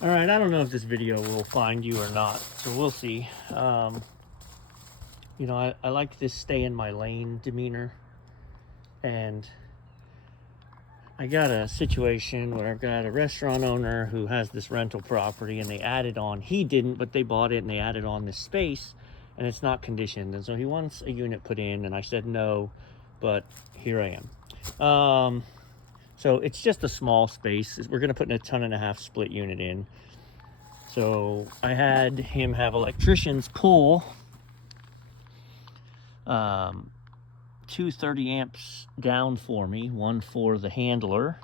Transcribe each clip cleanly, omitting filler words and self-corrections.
All right, I don't know if this video will find you or not, so we'll see. You know, I like this stay in my lane demeanor, and I got a situation where I've got a restaurant owner who has this rental property, and they added on, he didn't, but they bought it and they added on this space, and it's not conditioned, and so he wants a unit put in, and I said no, but here I am. So it's just a small space. We're going to put in a 1.5-ton split unit in. So I had him have electricians pull 2 30 amps down for me, one for the handler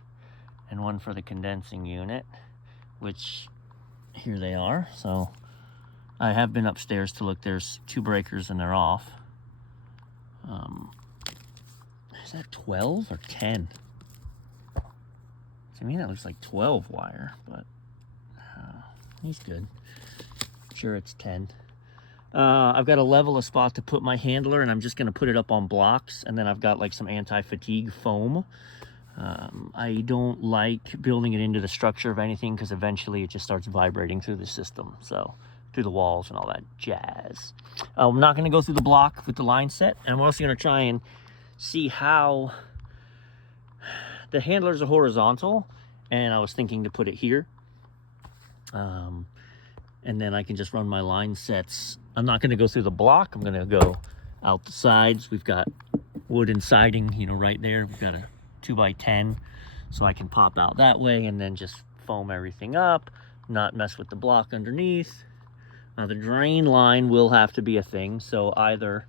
and one for the condensing unit, which here they are. So I have been upstairs to look. There's 2 breakers and they're off. Is that 12 or 10? To me that looks like 12 wire, but he's good. Sure, it's 10. I've got to level a spot to put my handler, and I'm just going to put it up on blocks, and then I've got like some anti-fatigue foam. I don't like building it into the structure of anything because eventually it just starts vibrating through the system, so through the walls and all that jazz. I'm not going to go through the block with the line set, and I'm also going to try and see how the handlers are horizontal, and I was thinking to put it here. And then I can just run my line sets. I'm not going to go through the block. I'm going to go out the sides. We've got wooden siding, you know, right there. We've got a 2x10, so I can pop out that way and then just foam everything up, not mess with the block underneath. The drain line will have to be a thing, so either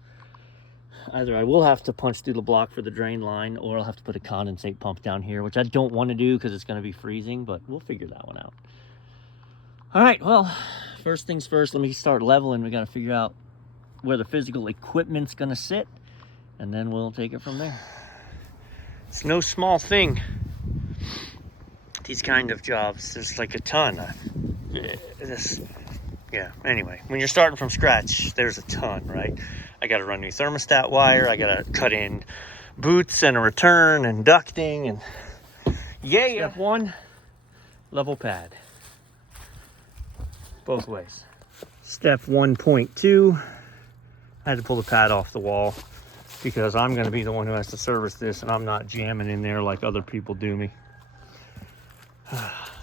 I will have to punch through the block for the drain line, or I'll have to put a condensate pump down here, which I don't want to do because it's going to be freezing, but we'll figure that one out. All right, well, first things first, let me start leveling. We got to figure out where the physical equipment's going to sit, and then we'll take it from there. It's no small thing, these kind of jobs. There's like a ton. Yeah, anyway, when you're starting from scratch, there's a ton, right? I got to run new thermostat wire. I got to cut in boots and a return and ducting. And yeah. Step 1, level pad. Both ways. Step 1.2, I had to pull the pad off the wall because I'm going to be the one who has to service this, and I'm not jamming in there like other people do me.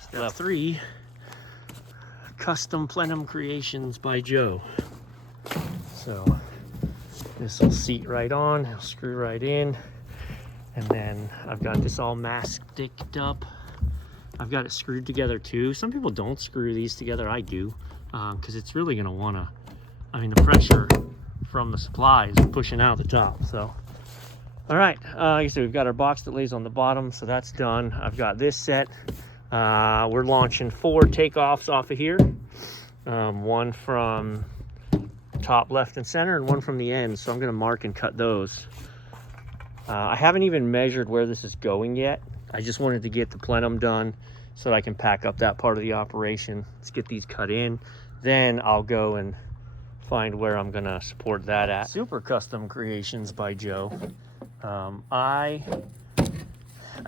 Step 3, custom plenum creations by Joe. So this will seat right on, it'll screw right in, and then I've got this all masticed up. I've got it screwed together too. Some people don't screw these together. I do, because it's really going to want to, I mean, the pressure from the supply is pushing out the top. So, all right, like I said, we've got our box that lays on the bottom, so that's done. I've got this set. We're launching 4 takeoffs off of here. One from top left and center, and one from the end. So I'm going to mark and cut those. I haven't even measured where this is going yet. I just wanted to get the plenum done so that I can pack up that part of the operation. Let's get these cut in. Then I'll go and find where I'm gonna support that at. Super Custom Creations by Joe. I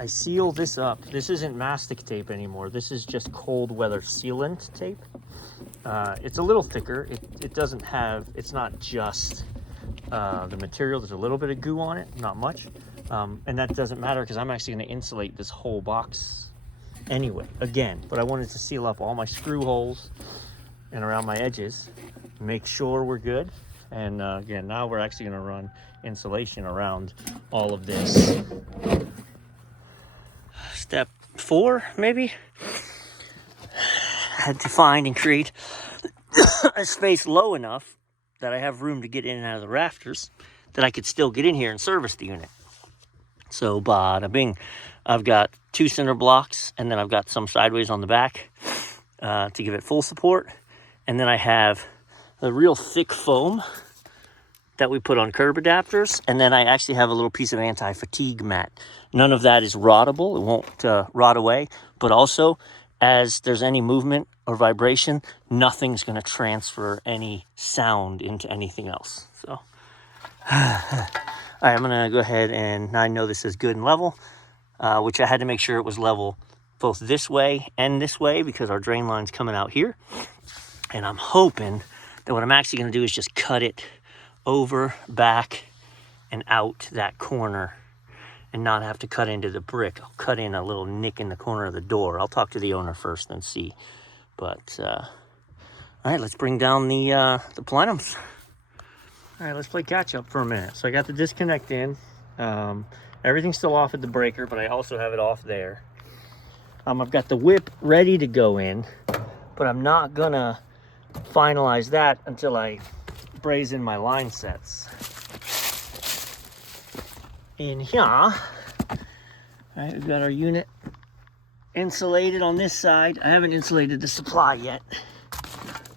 seal this up. This isn't mastic tape anymore. This is just cold weather sealant tape. It's a little thicker. It doesn't have, it's not just the material. There's a little bit of goo on it, not much. And that doesn't matter because I'm actually going to insulate this whole box anyway, again. But I wanted to seal up all my screw holes and around my edges, make sure we're good. And again, now we're actually going to run insulation around all of this. Step 4, maybe? I had to find and create a space low enough that I have room to get in and out of the rafters, that I could still get in here and service the unit. So bada bing, I've got 2 center blocks, and then I've got some sideways on the back to give it full support. And then I have a real thick foam that we put on curb adapters. And then I actually have a little piece of anti-fatigue mat. None of that is rottable. It won't rot away. But also, as there's any movement or vibration, nothing's going to transfer any sound into anything else. So all right, I'm going to go ahead, and now I know this is good and level, which I had to make sure it was level both this way and this way because our drain line's coming out here. And I'm hoping that what I'm actually going to do is just cut it over, back, and out that corner and not have to cut into the brick. I'll cut in a little nick in the corner of the door. I'll talk to the owner first and see. But, all right, let's bring down the plenums. All right, let's play catch up for a minute. So I got the disconnect in. Everything's still off at the breaker, but I also have it off there. I've got the whip ready to go in, but I'm not gonna finalize that until I braze in my line sets. In here, all right, we've got our unit insulated on this side. I haven't insulated the supply yet.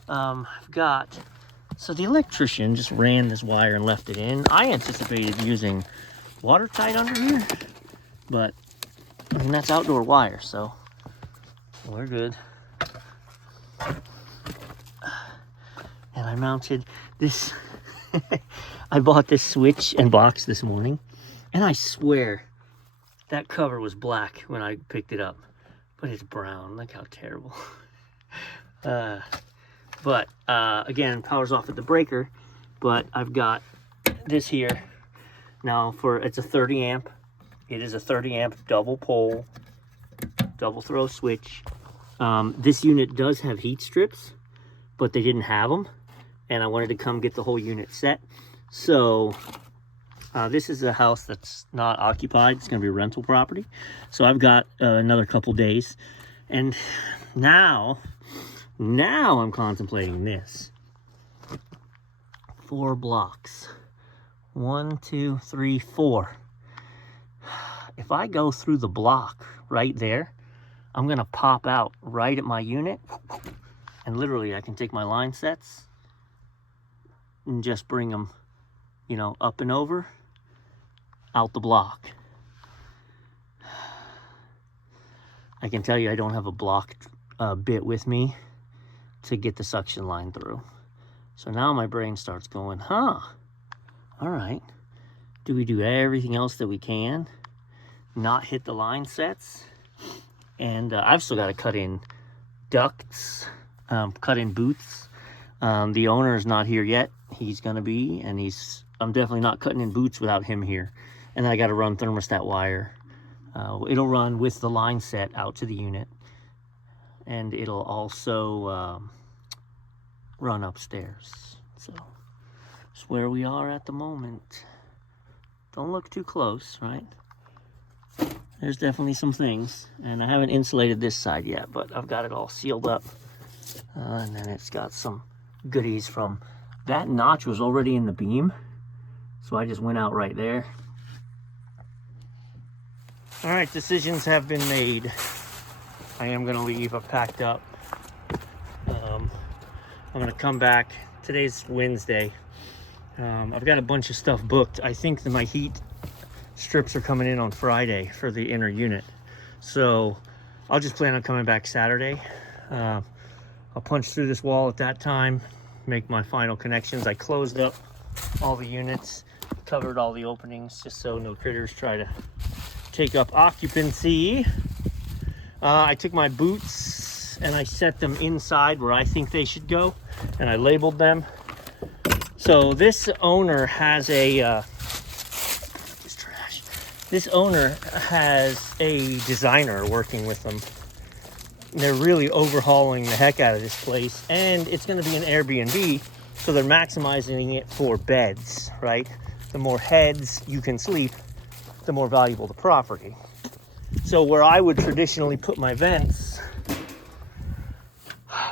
I've got, so the electrician just ran this wire and left it in. I anticipated using watertight under here, but I mean, that's outdoor wire, so we're good. And I mounted this, I bought this switch and box this morning, and I swear that cover was black when I picked it up, but it's brown. Look how terrible. But again, power's off at the breaker, but I've got this here. Now it's a 30 amp. It is a 30 amp double pole, double throw switch. This unit does have heat strips, but they didn't have them. And I wanted to come get the whole unit set. So this is a house that's not occupied. It's gonna be a rental property. So I've got another couple days. And now I'm contemplating this. 4 blocks. 1, 2, 3, 4. If I go through the block right there, I'm gonna pop out right at my unit, and literally I can take my line sets and just bring them, you know, up and over, out the block. I can tell you I don't have a block bit with me to get the suction line through. So now my brain starts going, huh, all right, do we do everything else that we can, not hit the line sets? And I've still got to cut in ducts, cut in boots. The owner is not here yet. He's gonna be, and I'm definitely not cutting in boots without him here. And then I got to run thermostat wire. It'll run with the line set out to the unit, and it'll also run upstairs. So that's where we are at the moment. Don't look too close, right? There's definitely some things, and I haven't insulated this side yet, but I've got it all sealed up. And then it's got some goodies from, that notch was already in the beam, so I just went out right there. All right, decisions have been made. I am gonna leave. I've packed up. I'm gonna come back. Today's Wednesday. I've got a bunch of stuff booked. I think that my heat strips are coming in on Friday for the inner unit. So I'll just plan on coming back Saturday. I'll punch through this wall at that time, make my final connections. I closed up all the units, covered all the openings just so no critters try to take up occupancy. I took my boots and I set them inside where I think they should go, and I labeled them. So this owner has a this owner has a designer working with them. They're really overhauling the heck out of this place, and it's going to be an Airbnb, so they're maximizing it for beds, right? The more heads you can sleep, the more valuable the property. So where I would traditionally put my vents,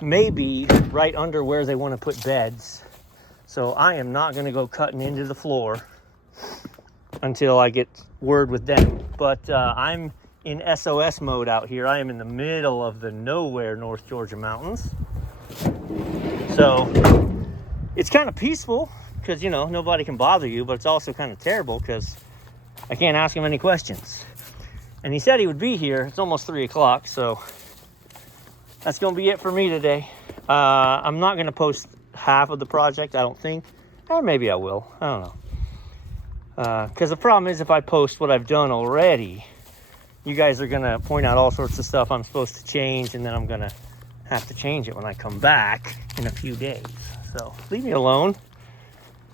maybe right under where they want to put beds. So I am not going to go cutting into the floor until I get word with them. But I'm in SOS mode out here. I am in the middle of the nowhere North Georgia mountains. So it's kind of peaceful because, you know, nobody can bother you, but it's also kind of terrible because I can't ask him any questions. And he said he would be here. It's almost 3 o'clock, so that's going to be it for me today. I'm not going to post half of the project, I don't think. Or maybe I will. I don't know. Because the problem is if I post what I've done already, you guys are gonna point out all sorts of stuff I'm supposed to change, and then I'm gonna have to change it when I come back in a few days. So leave me alone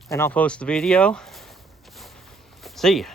and I'll post the video. See ya.